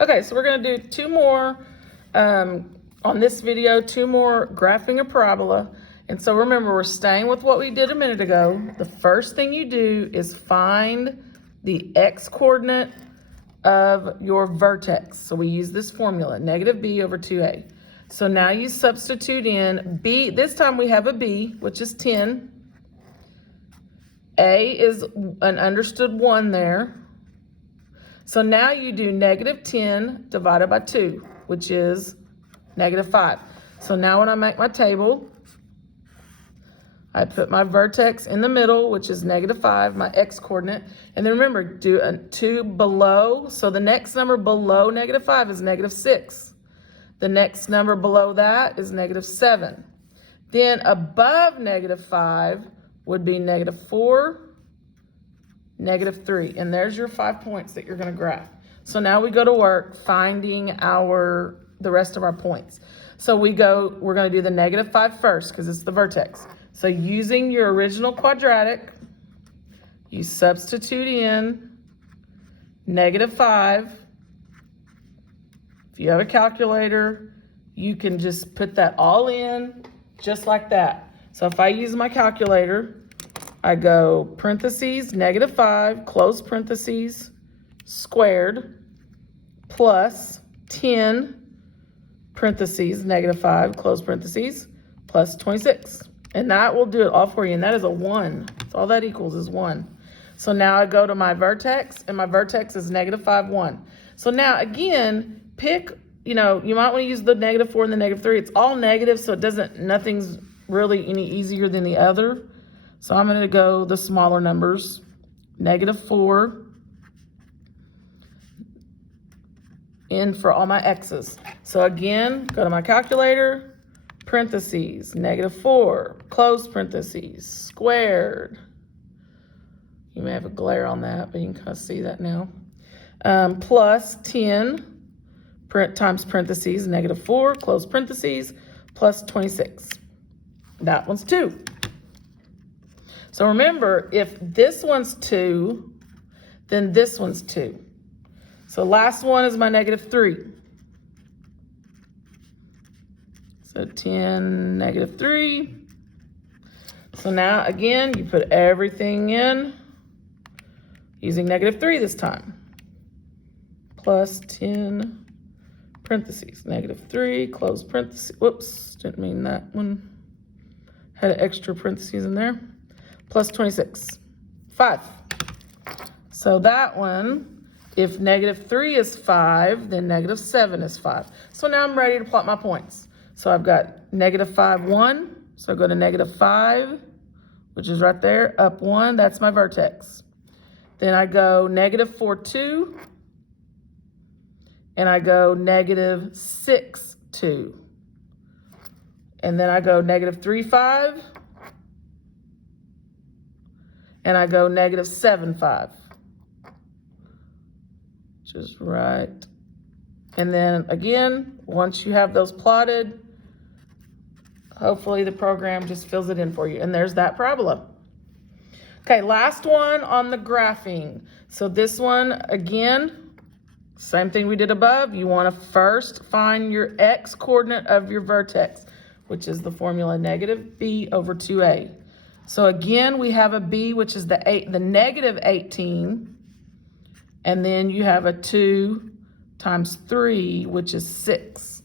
Okay, so we're gonna do two more on this video, two more graphing a parabola. And so remember, we're staying with what we did a minute ago. The first thing you do is find the x coordinate of your vertex. So we use this formula, negative b over 2a. So now you substitute in b. This time we have a b, which is 10. A is an understood 1 there. So now you do negative 10 divided by 2, which is negative 5. So now when I make my table, I put my vertex in the middle, which is negative 5, my x coordinate. And then remember, do a 2 below. So the next number below negative 5 is negative 6. The next number below that is negative 7. Then above negative 5 would be negative 4, negative 3. And there's your 5 points that you're going to graph. So now we go to work finding the rest of our points. So we're going to do the negative 5 first because it's the vertex. So using your original quadratic, you substitute in negative 5. If you have a calculator, you can just put that all in just like that. So if I use my calculator, I go parentheses, negative 5, close parentheses, squared, plus 10, parentheses, negative 5, close parentheses, plus 26. And that will do it all for you. And that is a 1. So all that equals is 1. So now I go to my vertex, and my vertex is negative 5, 1. So now again, pick, you might want to use the negative 4 and the negative 3. It's all negative, so nothing's really any easier than the other. So I'm going to go the smaller numbers, negative 4, in for all my x's. So again, go to my calculator, parentheses, negative 4, close parentheses, squared. You may have a glare on that, but you can kind of see that now. Plus 10 times parentheses, negative 4, close parentheses, plus 26. That one's 2. So remember, if this one's 2, then this one's 2. So last one is my negative 3. So 10, negative 3. So now, again, you put everything in using negative 3 this time. Plus 10, parentheses, negative 3, close parentheses. Whoops, didn't mean that one. Had an extra parentheses in there. Plus 26, 5. So that one, if negative 3 is 5, then negative 7 is 5. So now I'm ready to plot my points. So I've got negative 5, 1. So I go to negative 5, which is right there, up 1. That's my vertex. Then I go negative 4, 2. And I go negative 6, 2. And then I go negative 3, 5. And I go negative 7, 5. Which is right. And then again, once you have those plotted, hopefully the program just fills it in for you. And there's that parabola. Okay, last one on the graphing. So this one, again, same thing we did above. You want to first find your x coordinate of your vertex, which is the formula negative b over 2a. So again, we have a b, which is the negative 18. And then you have a 2 times 3, which is 6.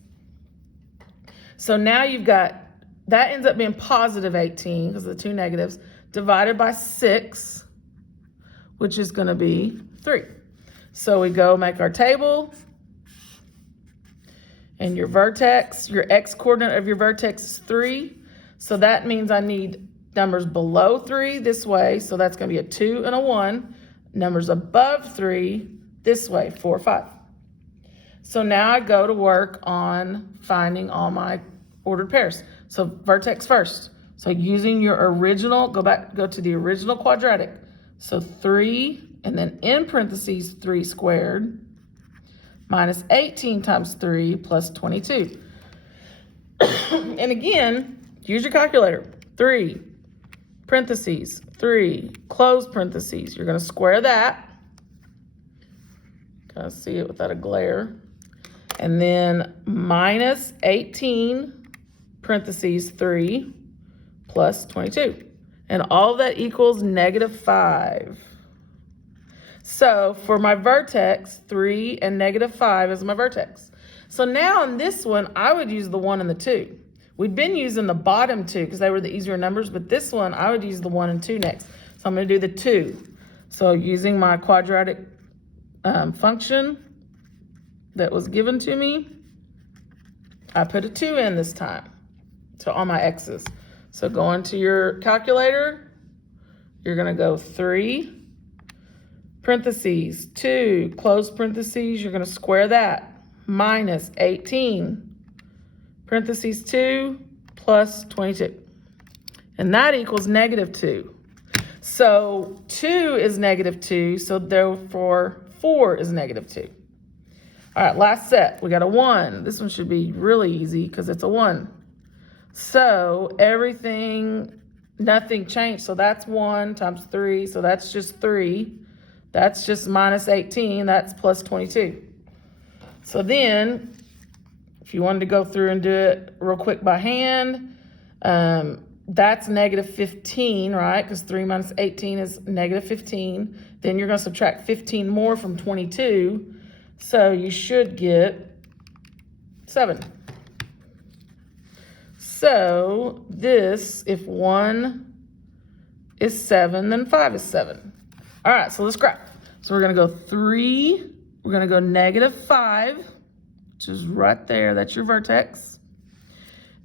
So now you've got, that ends up being positive 18 because of the 2 negatives, divided by 6, which is going to be 3. So we go make our table. And your vertex, your x coordinate of your vertex is 3. So that means I need numbers below 3 this way. So that's going to be a 2 and a 1. Numbers above 3 this way, 4, 5. So now I go to work on finding all my ordered pairs. So vertex first. So using your original, go to the original quadratic. So 3, and then in parentheses 3 squared, minus 18 times 3 plus 22. And again, use your calculator. 3, parentheses, 3, close parentheses. You're going to square that. Can I see it without a glare? And then minus 18, parentheses 3, plus 22. And all of that equals negative 5. So for my vertex, 3 and negative 5 is my vertex. So now in this one, I would use the 1 and the 2. We'd been using the bottom 2 because they were the easier numbers, but this one, I would use the 1 and 2 next. So I'm going to do the 2. So using my quadratic function that was given to me, I put a 2 in this time, so on my x's. So go into your calculator, you're gonna go 3, parentheses, 2, close parentheses, you're gonna square that, minus 18, parentheses 2, plus 22. And that equals negative 2. So 2 is negative 2, so therefore 4 is negative 2. All right, last set, we got a 1. This one should be really easy because it's a 1. So everything, nothing changed. So that's 1 times 3, so that's just 3. That's just minus 18, that's plus 22. So then, if you wanted to go through and do it real quick by hand, that's negative 15, right? Because 3 minus 18 is negative 15. Then you're going to subtract 15 more from 22. So you should get 7. So this, if 1 is 7, then 5 is 7. All right, so let's graph. So we're going to go 3. We're going to go negative 5, which is right there. That's your vertex.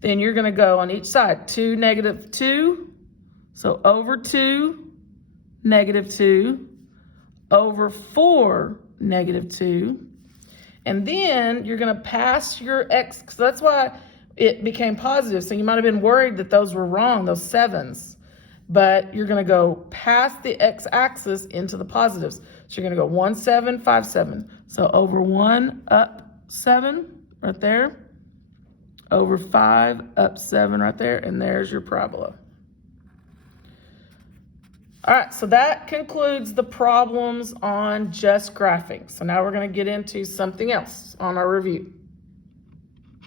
Then you're going to go on each side, 2, negative 2. So over 2, negative 2. Over 4, negative 2. And then you're going to pass your x, so that's why it became positive. So you might have been worried that those were wrong, those 7s. But you're going to go past the x-axis into the positives. So you're going to go 1, 7, 5, 7. So over 1, up 7, right there. Over 5, up 7, right there. And there's your parabola. All right, so that concludes the problems on just graphing. So now we're going to get into something else on our review.